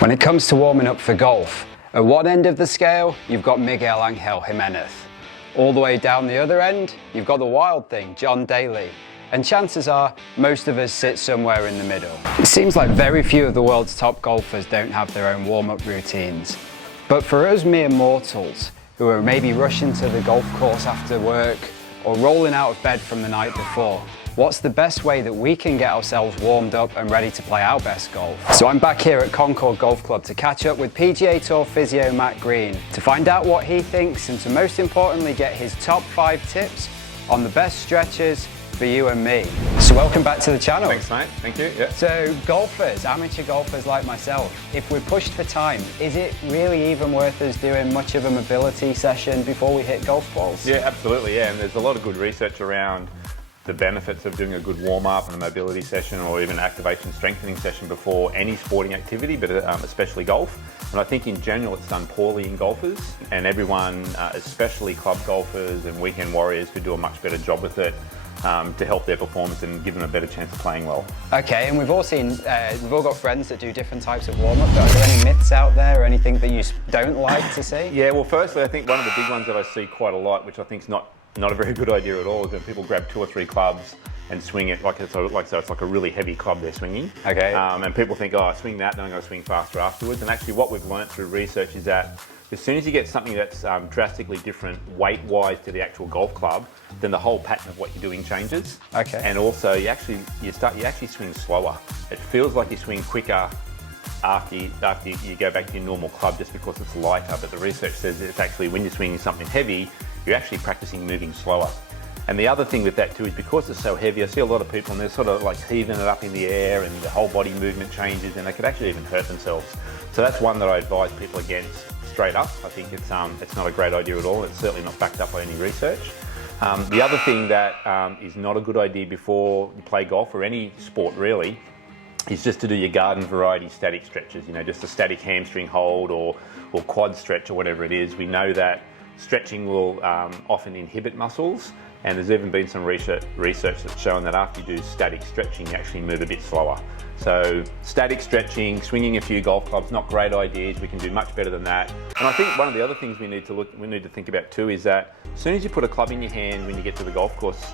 When it comes to warming up for golf, at one end of the scale, you've got Miguel Angel Jimenez. All the way down the other end, you've got the wild thing, John Daly. And chances are, most of us sit somewhere in the middle. It seems like very few of the world's top golfers don't have their own warm-up routines. But for us mere mortals, who are maybe rushing to the golf course after work, or rolling out of bed from the night before, what's the best way that we can get ourselves warmed up and ready to play our best golf? So I'm back here at Concord Golf Club to catch up with PGA Tour Physio Matt Green to find out what he thinks and to most importantly get his top 5 tips on the best stretches for you and me. So welcome back to the channel. Thanks mate, thank you. Yeah. So golfers, amateur golfers like myself, if we're pushed for time, is it really even worth us doing much of a mobility session before we hit golf balls? Yeah, absolutely, yeah, and there's a lot of good research around the benefits of doing a good warm-up and a mobility session or even activation strengthening session before any sporting activity, but especially golf. And I think in general it's done poorly in golfers, and everyone, especially club golfers and weekend warriors, could do a much better job with it to help their performance and give them a better chance of playing well. Okay, and we've all got friends that do different types of warm-up, but are there any myths out there or anything that you don't like to see? Yeah, well firstly I think one of the big ones that I see quite a lot, which I think is not a very good idea at all, is when people grab 2 or 3 clubs and swing it like it's like a really heavy club they're swinging. Okay. And people think, oh, I swing that, then I'm going to swing faster afterwards. And actually what we've learned through research is that as soon as you get something that's drastically different weight-wise to the actual golf club, then the whole pattern of what you're doing changes. Okay. And also you actually swing slower. It feels like you swing quicker after you go back to your normal club just because it's lighter, but the research says it's actually when you're swinging something heavy, you're actually practicing moving slower. And the other thing with that too is because it's so heavy, I see a lot of people and they're sort of like heaving it up in the air and the whole body movement changes and they could actually even hurt themselves. So that's one that I advise people against straight up. I think it's not a great idea at all. It's certainly not backed up by any research. The other thing that is not a good idea before you play golf or any sport really is just to do your garden variety static stretches, you know, just a static hamstring hold or quad stretch or whatever it is. We know that stretching will often inhibit muscles, and there's even been some research that's shown that after you do static stretching, you actually move a bit slower. So static stretching, swinging a few golf clubs, not great ideas. We can do much better than that. And I think one of the other things we need to think about too is that as soon as you put a club in your hand when you get to the golf course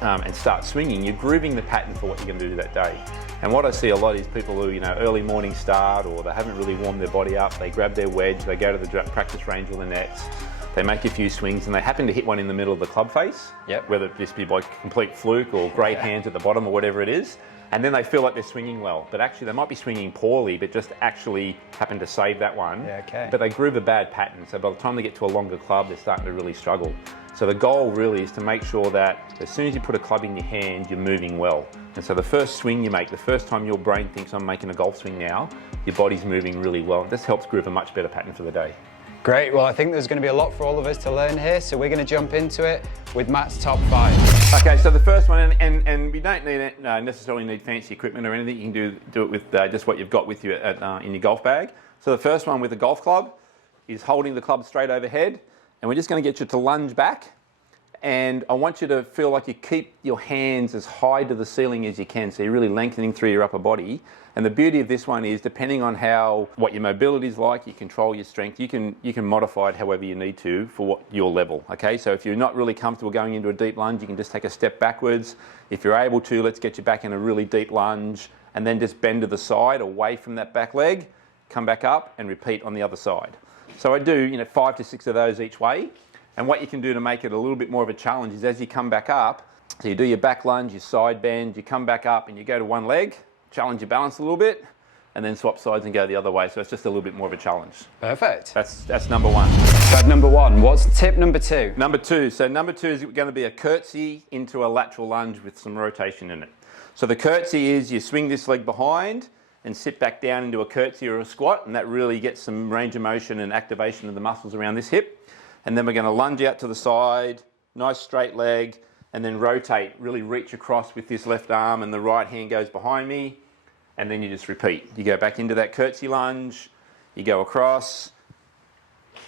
and start swinging, you're grooving the pattern for what you're going to do that day. And what I see a lot is people who, you know, early morning start or they haven't really warmed their body up, they grab their wedge, they go to the practice range or the nets, they make a few swings and they happen to hit one in the middle of the club face, whether this be by complete fluke or great hands at the bottom or whatever it is, and then they feel like they're swinging well, but actually they might be swinging poorly, but just actually happen to save that one, but they groove a bad pattern, so by the time they get to a longer club, they're starting to really struggle. So the goal really is to make sure that as soon as you put a club in your hand, you're moving well. And so the first swing you make, the first time your brain thinks I'm making a golf swing now, your body's moving really well. This helps groove a much better pattern for the day. Great, well I think there's going to be a lot for all of us to learn here, so we're going to jump into it with Matt's top 5. Okay, so the first one, and we don't necessarily need fancy equipment or anything, you can do it with just what you've got with you in your golf bag. So the first one with a golf club is holding the club straight overhead, and we're just going to get you to lunge back, and I want you to feel like you keep your hands as high to the ceiling as you can, so you're really lengthening through your upper body. And the beauty of this one is, depending on what your mobility is like, you control your strength, you can modify it however you need to for your level, okay? So if you're not really comfortable going into a deep lunge, you can just take a step backwards. If you're able to, let's get you back in a really deep lunge, and then just bend to the side, away from that back leg, come back up, and repeat on the other side. So I do, you know, 5 to 6 of those each way. And what you can do to make it a little bit more of a challenge is as you come back up, so you do your back lunge, your side bend, you come back up and you go to one leg, challenge your balance a little bit, and then swap sides and go the other way. So it's just a little bit more of a challenge. Perfect. That's number 1. So number 1, what's tip number 2? Number 2, so number 2 is going to be a curtsy into a lateral lunge with some rotation in it. So the curtsy is you swing this leg behind and sit back down into a curtsy or a squat, and that really gets some range of motion and activation of the muscles around this hip. And then we're going to lunge out to the side, nice straight leg, and then rotate, really reach across with this left arm and the right hand goes behind me, and then you just repeat. You go back into that curtsy lunge, you go across,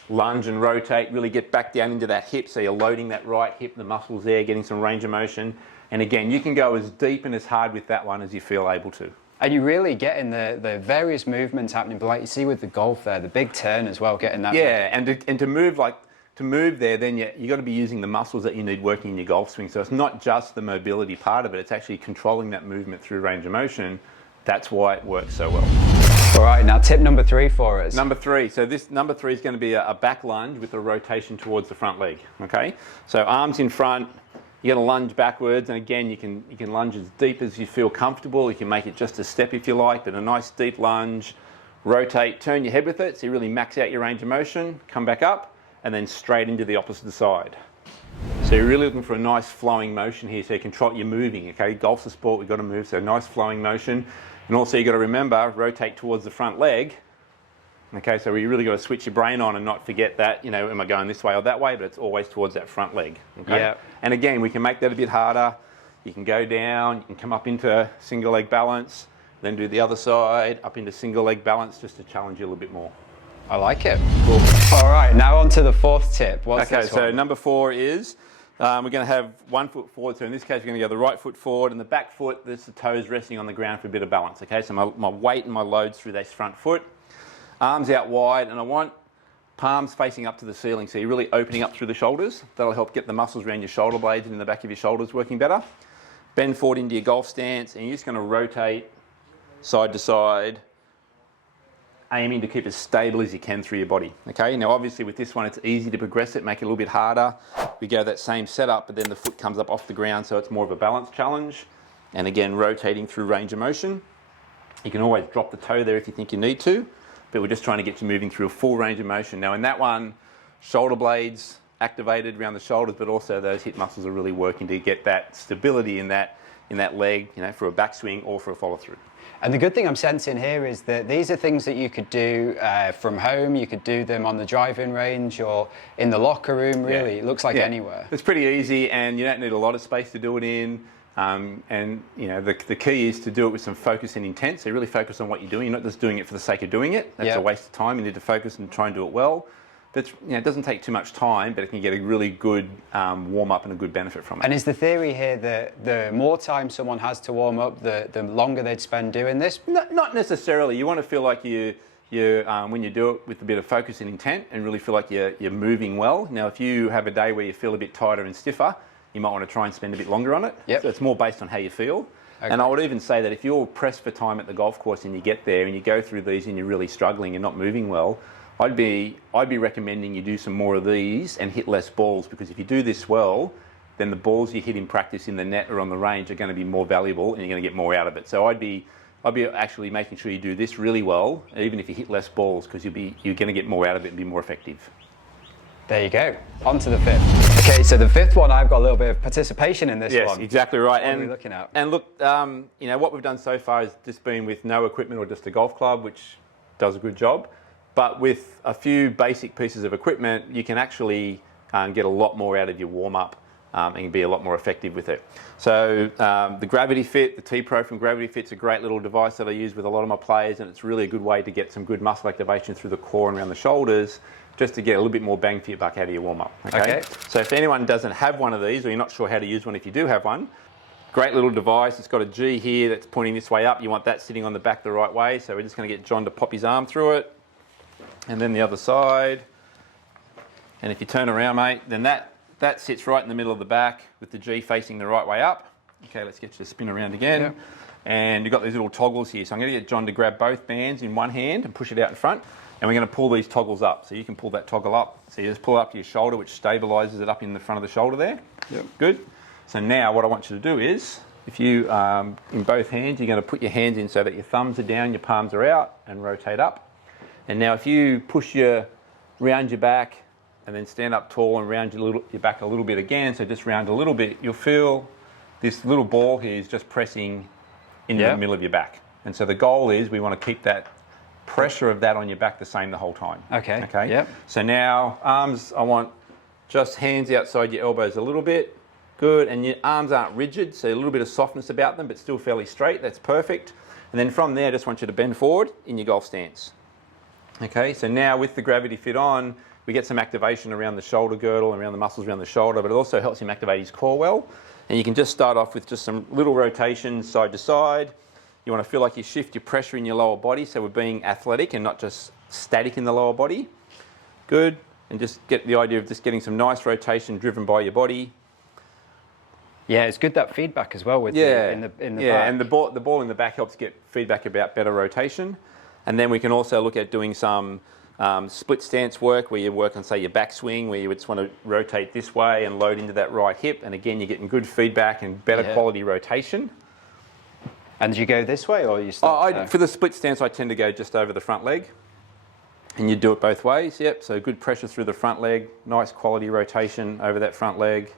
lunge and rotate, really get back down into that hip, so you're loading that right hip, the muscles there, getting some range of motion. And again, you can go as deep and as hard with that one as you feel able to. And you're really getting the various movements happening, but like you see with the golf there, the big turn as well, getting that. Yeah, and to move there, then you got to be using the muscles that you need working in your golf swing. So it's not just the mobility part of it, it's actually controlling that movement through range of motion. That's why it works so well. All right, now tip number 3 for us. Number 3. So this number 3 is going to be a back lunge with a rotation towards the front leg. Okay, so arms in front. You're going to lunge backwards, and again, you can lunge as deep as you feel comfortable. You can make it just a step if you like, but a nice deep lunge. Rotate, turn your head with it, so you really max out your range of motion. Come back up, and then straight into the opposite side. So you're really looking for a nice flowing motion here, so you control, you're moving, okay? Golf's a sport, we've got to move, so nice flowing motion. And also you've got to remember, rotate towards the front leg. Okay, so you really got to switch your brain on and not forget that, you know, am I going this way or that way, but it's always towards that front leg, okay? Yeah. And again, we can make that a bit harder. You can go down, you can come up into single leg balance, then do the other side, up into single leg balance, just to challenge you a little bit more. I like it. Cool. All right, now on to the 4th tip. What's okay, this so one? number 4 is, we're going to have 1 foot forward. So in this case, we're going to go the right foot forward and the back foot, there's the toes resting on the ground for a bit of balance. Okay, so my weight and my load's through this front foot. Arms out wide, and I want palms facing up to the ceiling. So you're really opening up through the shoulders. That'll help get the muscles around your shoulder blades and in the back of your shoulders working better. Bend forward into your golf stance, and you're just going to rotate side to side, aiming to keep as stable as you can through your body. Okay, now obviously with this one it's easy to progress it, make it a little bit harder. We go that same setup, but then the foot comes up off the ground, so it's more of a balance challenge. And again, rotating through range of motion. You can always drop the toe there if you think you need to, but we're just trying to get you moving through a full range of motion. Now in that one, shoulder blades activated around the shoulders, but also those hip muscles are really working to get that stability in that leg, you know, for a backswing or for a follow through. And the good thing I'm sensing here is that these are things that you could do from home. You could do them on the driving range or in the locker room, really. Yeah. It looks like anywhere. It's pretty easy, and you don't need a lot of space to do it in. And you know, the key is to do it with some focus and intent. So you really focus on what you're doing. You're not just doing it for the sake of doing it. That's a waste of time. You need to focus and try and do it well. That's, you know, it doesn't take too much time, but it can get a really good warm up and a good benefit from it. And is the theory here that the more time someone has to warm up, the longer they'd spend doing this? Not necessarily. You want to feel like you when you do it with a bit of focus and intent, and really feel like you're moving well. Now, if you have a day where you feel a bit tighter and stiffer, you might want to try and spend a bit longer on it. Yep. So it's more based on how you feel. Okay. And I would even say that if you're pressed for time at the golf course and you get there and you go through these and you're really struggling and not moving well, I'd be recommending you do some more of these and hit less balls, because if you do this well, then the balls you hit in practice in the net or on the range are going to be more valuable and you're going to get more out of it. So I'd be actually making sure you do this really well, even if you hit less balls, because you're going to get more out of it and be more effective. There you go. On to the 5th. Okay, so the 5th one, I've got a little bit of participation in this one. Yes, exactly right. What are we looking at? And look, you know, what we've done so far has just been with no equipment or just a golf club, which does a good job. But with a few basic pieces of equipment, you can actually get a lot more out of your warm-up and be a lot more effective with it. So the GravityFit, the T-Pro from GravityFit, is a great little device that I use with a lot of my players, and it's really a good way to get some good muscle activation through the core and around the shoulders, just to get a little bit more bang for your buck out of your warm-up. Okay? So if anyone doesn't have one of these, or you're not sure how to use one if you do have one, great little device. It's got a G here that's pointing this way up. You want that sitting on the back the right way, so we're just going to get John to pop his arm through it. And then the other side, and if you turn around, mate, then that sits right in the middle of the back with the G facing the right way up. Okay, let's get you to spin around again. Yep. And you've got these little toggles here. So I'm going to get John to grab both bands in one hand and push it out in front. And we're going to pull these toggles up. So you can pull that toggle up. So you just pull it up to your shoulder, which stabilises it up in the front of the shoulder there. Yep. Good. So now what I want you to do is, if you, in both hands, you're going to put your hands in so that your thumbs are down, your palms are out, and rotate up. And now if you push round your back and then stand up tall and round your back a little bit again, so just round a little bit, you'll feel this little ball here is just pressing in the middle of your back. And so the goal is we want to keep that pressure of that on your back the same the whole time. Okay. Okay. Yep. So now arms, I want just hands outside your elbows a little bit. Good. And your arms aren't rigid, so a little bit of softness about them, but still fairly straight. That's perfect. And then from there, I just want you to bend forward in your golf stance. Okay, so now with the GravityFit on, we get some activation around the shoulder girdle and around the muscles around the shoulder, but it also helps him activate his core well. And you can just start off with just some little rotations side to side. You want to feel like you shift your pressure in your lower body, so we're being athletic and not just static in the lower body. Good, and just get the idea of just getting some nice rotation driven by your body. Yeah, it's good that feedback as well with in the back. And the ball in the back helps get feedback about better rotation. And then we can also look at doing some split stance work where you work on, say, your backswing, where you would just want to rotate this way and load into that right hip. And again, you're getting good feedback and better quality rotation. And do you go this way or you stop? For the split stance, I tend to go just over the front leg. And you do it both ways, yep. So good pressure through the front leg, nice quality rotation over that front leg.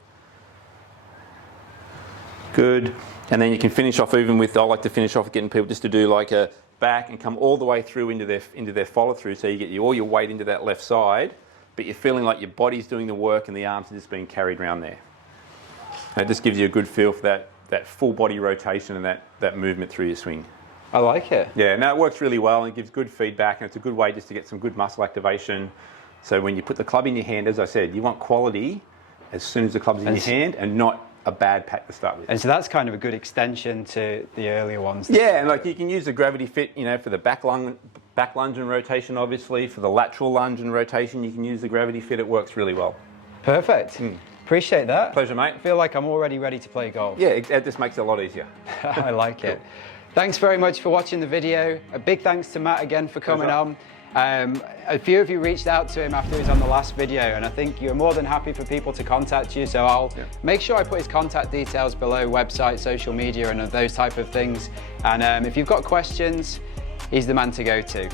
Good. And then you can finish off even with, I like to finish off with getting people just to do like a back and come all the way through into their follow through, so you get all your weight into that left side, but you're feeling like your body's doing the work and the arms are just being carried around there. And it just gives you a good feel for that full body rotation and that movement through your swing. I like it. Yeah, no, it works really well and it gives good feedback, and it's a good way just to get some good muscle activation. So when you put the club in your hand, as I said, you want quality as soon as the club's in your hand and not a bad pack to start with. And so that's kind of a good extension to the earlier ones. Yeah, and like you can use the GravityFit, you know, for the back lunge and rotation, obviously. For the lateral lunge and rotation, you can use the GravityFit. It works really well. Perfect. Appreciate that. Pleasure, mate. I feel like I'm already ready to play golf. Yeah, it just makes it a lot easier. I like it. Thanks very much for watching the video. A big thanks to Matt again for coming on. A few of you reached out to him after he was on the last video, and I think you're more than happy for people to contact you, so I'll make sure I put his contact details below, website, social media, and those type of things. And if you've got questions, he's the man to go to.